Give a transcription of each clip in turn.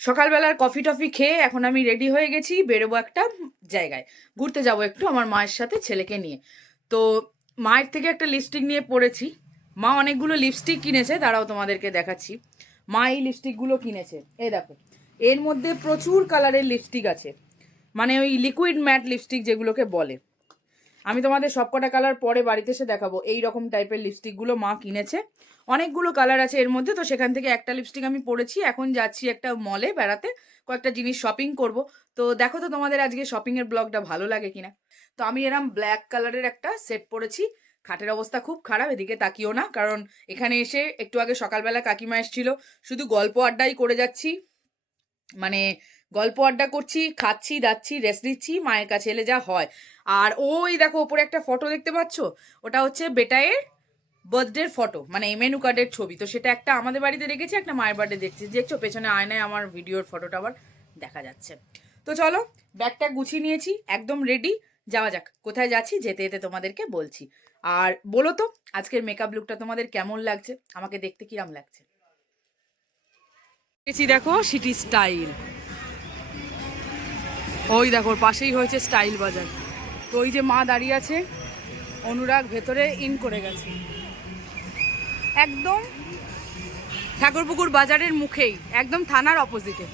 সকালবেলার coffee toffee খেয়ে এখন আমি রেডি হয়ে গেছি, বেরোবো একটা জায়গায়। ঘুরতে যাব একটু আমার মায়ের সাথে ছেলেকে নিয়ে। তো মায়ের থেকে একটা লিপস্টিক নিয়ে পড়েছি। মা অনেকগুলো লিপস্টিক কিনেছে, তারাও তোমাদেরকে দেখাচ্ছি। মা এই লিপস্টিকগুলো কিনেছে। এই দেখো, এর মধ্যে প্রচুর কালারের লিপস্টিক আছে। মানে ওই লিকুইড ম্যাট লিপস্টিক যেগুলোকে বলে। আমি তোমাদের সবকটা কালার পরে বাড়িতে এসে দেখাবো। এই রকম টাইপের লিপস্টিকগুলো মা কিনেছে। অনেকগুলো কালার আছে এর মধ্যে, তো সেখান থেকে একটা লিপস্টিক আমি পরেছি। এখন যাচ্ছি একটা মলে বেড়াতে, কয়েকটা জিনিস শপিং করব। তো দেখো তো তোমাদের আজকে শপিং এর ব্লগটা ভালো লাগে কিনা। তো আমি এরম ব্ল্যাক কালারের একটা সেট পরেছি। খাটের অবস্থা খুব খারাপ, এদিকে তাকিও না, কারণ এখানে এসে একটু আগে সকালবেলা কাকিমা এসেছিল। শুধু গল্প আড্ডাই করে যাচ্ছি। মানে গল্প আড্ডা করছি, খাচ্ছি, দাচ্ছি রেস্ট নিচ্ছি, মায়ের কাছে এলে যা হয়। আর ওই দেখো, ওপরে একটা ফটো দেখতে পাচ্ছ? ওটা হচ্ছে বেটায়ের বার্থডের ফটো মানে মেনু কার্ডের ছবি। তো সেটা একটা আমাদের বাড়িতে রেখেছি একটা মায়ের বার্থডে দেখছি। দেখছ, পেছনে আয়নায় আমার ভিডিওর ফটোটা আবার দেখা যাচ্ছে। তো চলো ব্যাগটা গুছিয়ে নিয়েছি, একদম রেডি যাওয়া যাক, কোথায় যাচ্ছি, যেতে যেতে তোমাদেরকে বলছি। আর বলো তো, আজকের মেকআপ লুকটা তোমাদের কেমন লাগছে? আমাকে দেখতে কিরাম লাগছে? গেছি দেখো সিটি স্টাইল ওই দেখো পাশেই হয়েছে স্টাইল বাজার। তো ওই যে মা দাঁড়িয়ে আছে, অনুরাগ ভেতরে ইন করে গেছে। একদম ঠাকুরপুকুর বাজারের মুখেই, একদম থানার অপোজিটে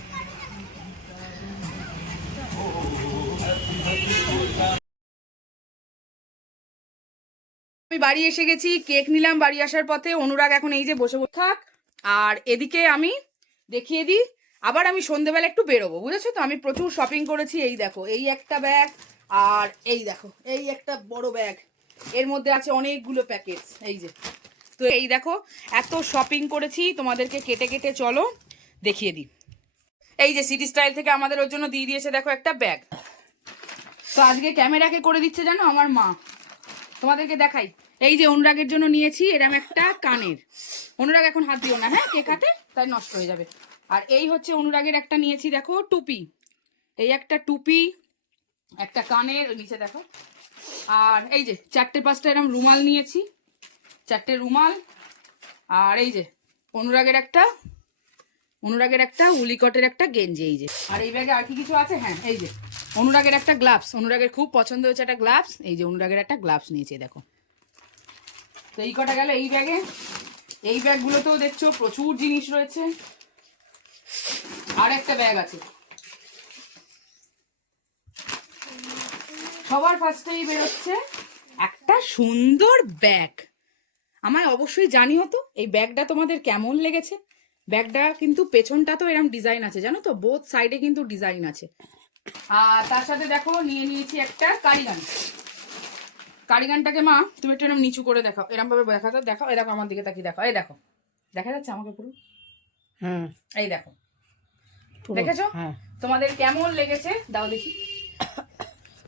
আমি বাড়ি এসে গেছি, কেক নিলাম বাড়ি আসার পথে, অনুরাগ এখন এই যে বসে বসে থাক। আর এদিকে আমি দেখিয়ে দিই আবার আমি সন্ধেবেলা একটু বেরোবো, বুঝেছ তো? আমি প্রচুর শপিং করেছি, এই দেখো, এই একটা ব্যাগ আর এই দেখো, এই একটা বড় ব্যাগ এর মধ্যে আছে অনেকগুলো প্যাকেট এই যে। তো এই দেখো, এত শপিং করেছি, তোমাদেরকে কেটে কেটে চলো, দেখিয়ে দিই। এই যে সিটি স্টাইল থেকে আমাদের ওর জন্য দিয়ে দিয়েছে, দেখো একটা ব্যাগ তো আজকে ক্যামেরাকে করে দিচ্ছে জানো আমার মা। তোমাদেরকে দেখাই। এই যে অনুরাগের জন্য নিয়েছি, এরম একটা কানের। অনুরাগ এখন হাত দিও না হ্যাঁ? কেক হাতে? তাই নষ্ট হয়ে যাবে। আর এই হচ্ছে অনুরাগের একটা নিয়েছি, দেখো, টুপি। এই একটা টুপি, একটা কানের নিচে দেখো। আর এই যে, চারটে পাঁচটা এরম রুমাল নিয়েছি, চারটে রুমাল। আর এই যে, অনুরাগের একটা অনুরাগের একটা, উলিকটের একটা গেঞ্জি, এই যে। আর এই ব্যাগে আর কি কিছু আছে? হ্যাঁ এই যে, অনুরাগের একটা গ্লাভস। অনুরাগের খুব পছন্দ হয়েছে একটা গ্লাভস। এই যে, অনুরাগের একটা গ্লাভস নিয়েছে দেখো। তো এই কটা গেল এই ব্যাগে। এই ব্যাগগুলোতেও দেখছ, প্রচুর জিনিস রয়েছে। আর একটা ব্যাগ আছে। সবার ফার্স্টেই বেরোচ্ছে একটা সুন্দর ব্যাগ আমায় অবশ্যই জানিও তো এই ব্যাগটা তোমাদের কেমন লেগেছে? ব্যাগটা কিন্তু পেছনটা তো এরকম ডিজাইন আছে জানো তো? বোথ সাইডে কিন্তু ডিজাইন আছে। আর তার সাথে দেখো নিয়ে নিয়েছি একটা কারিগান। কারিগানটাকে মা তুমি একটু এরকম নিচু করে দেখাও। এরকম ভাবে দেখাতো দেখাও এই দেখো আমার দিকে তাকিয়ে দেখো এই দেখো দেখা যাচ্ছে আমাকে পুরো? হুম। এই দেখো। দেখেছ? হ্যাঁ। তোমাদের কেমন লেগেছে? দাও দেখি।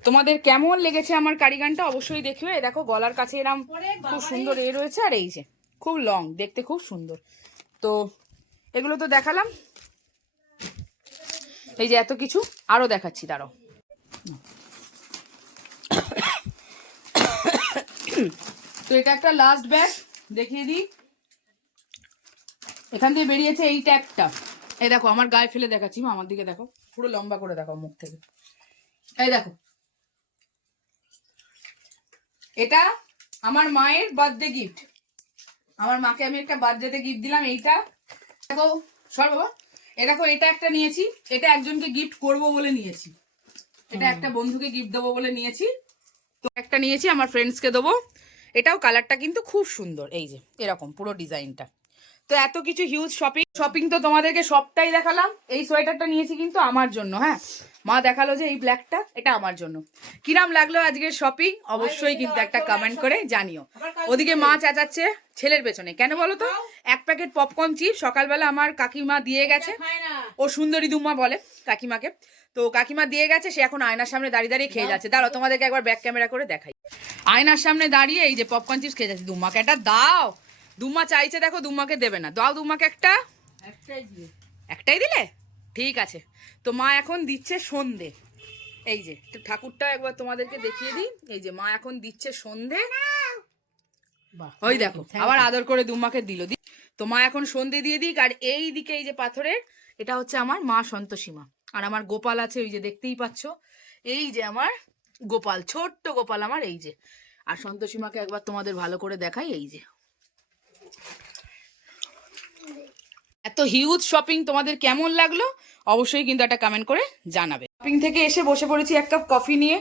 তোমাদের কেমন লেগেছে আমার কারিগানটা অবশ্যই দেখিও। এই দেখো গলার কাছে এরম খুব সুন্দর এ রয়েছে আর এই যে খুব লং দেখতে খুব সুন্দর। তো এগুলো তো দেখালাম। এই যে এত কিছু আরও দেখাচ্ছি দাঁড়াও। তো এটা একটা লাস্ট ব্যাগ দেখিয়ে দিই। এখান থেকে বেরিয়েছে এই ট্যাগটা এই দেখো আমার গায়ে ফেলে দেখাচ্ছি মা আমার দিকে দেখো। পুরো লম্বা করে দেখো মুখ থেকে। এই দেখো। এটা আমার মায়ের বার্থডে গিফট আমার মাকে আমি একটা বার্থডেতে গিফট দিলাম এইটা। দেখো সর বাবা। এ দেখো এটা একটা নিয়েছি। এটা একজনকে গিফট করব বলে নিয়েছি। এটা একটা বন্ধুকে গিফট দেবো বলে নিয়েছি। তো একটা নিয়েছি আমার ফ্রেন্ডসকে দেবো। এটাও কালারটা কিন্তু খুব সুন্দর। এই যে এরকম পুরো ডিজাইনটা তো এত কিছু হিউজ শপিং শপিং তো তোমাদেরকে সবটাই দেখালাম। এই সোয়েটারটা নিয়েছি কিন্তু আমার জন্য হ্যাঁ। মা দেখাল যে এই ব্ল্যাকটা এটা আমার জন্য। কিরাম লাগল আজকের শপিং অবশ্যই কিন্তু একটা কমেন্ট করে জানিও। ওদিকে মা চেঁচাচ্ছে ছেলের পেছনে। কেন বলো তো? এক প্যাকেট পপকর্ন চিপ সকালবেলা আমার কাকিমা দিয়ে গেছে। ও সুন্দরী দুম্মা বলে কাকিমাকে। তো কাকিমা দিয়ে গেছে সে এখন আয়নার সামনে দাঁড়িয়ে দাঁড়িয়ে খেয়ে যাচ্ছে। দাঁড়াও তোমাদেরকে একবার ব্যাক ক্যামেরা করে দেখাই। আয়নার সামনে দাঁড়িয়ে এই যে পপকর্ন চিপস খেয়ে যাচ্ছে দুম্মাকে। একটা দাও! দুম্মা চাইছে দেখো দুম্মাকে দেবে না। দাও দুম্মাকে একটা। একটাই দিলে? ঠিক আছে। তো মা এখন দিচ্ছে সন্ধে। এই যে ঠাকুরটা একবার তোমাদেরকে দেখিয়ে দিই। এই যে মা এখন দিচ্ছে সন্ধে। ওই দেখো আবার আদর করে দুম্মাকে দিল। দি তো মা এখন সন্ধে দিয়ে দিক আর এই দিকে এই যে পাথরের এটা হচ্ছে আমার মা সন্তোষীমা। আর আমার গোপাল আছে ওই যে দেখতেই পাচ্ছ। এই যে আমার গোপাল ছোট্ট গোপাল আমার এই যে। আর সন্তোষীমাকে একবার তোমাদের ভালো করে দেখাই এই যে। এত হিউজ শপিং তোমাদের কেমন লাগল? অবশ্যই কিন্তু একটা কমেন্ট করে জানাবে। শপিং থেকে এসে বসে পড়েছি এক কাপ কফি নিয়ে।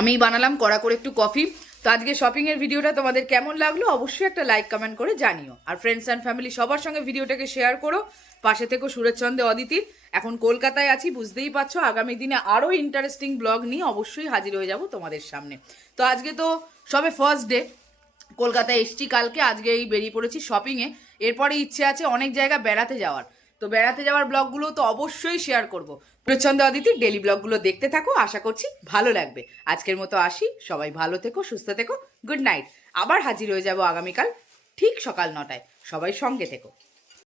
আমি বানালাম, কড়া করে একটু কফি তো আজকে শপিং এর ভিডিওটা তোমাদের কেমন লাগল? অবশ্যই একটা লাইক কমেন্ট করে জানিও। আর ফ্রেন্ডস অ্যান্ড ফ্যামিলি সবার সঙ্গে ভিডিওটাকে শেয়ার করো। পাশে থেকো সুরেশচন্দ্র অদিতির এখন কলকাতায় আছি, বুঝতেই পারছ, আগামী দিনে আরও ইন্টারেস্টিং ব্লগ নিয়ে অবশ্যই হাজির হয়ে যাব তোমাদের সামনে। তো আজকে তো সবে ফার্স্ট ডে কলকাতায় এসছি কালকে, আজকে এই বেরিয়ে পড়েছি শপিংয়ে এরপরে ইচ্ছে আছে অনেক জায়গা বেড়াতে যাওয়ার। তো বেড়াতে যাওয়ার ব্লগগুলো তো অবশ্যই শেয়ার করব। প্রচণ্ড অদিতি ডেলি ব্লগগুলো দেখতে থাকো, আশা করছি ভালো লাগবে। আজকের মতো আসি, সবাই ভালো থেকো, সুস্থ থেকো গুড নাইট আবার হাজির হয়ে যাব আগামীকাল ঠিক সকাল নটায়। সবাই সঙ্গে থেকো।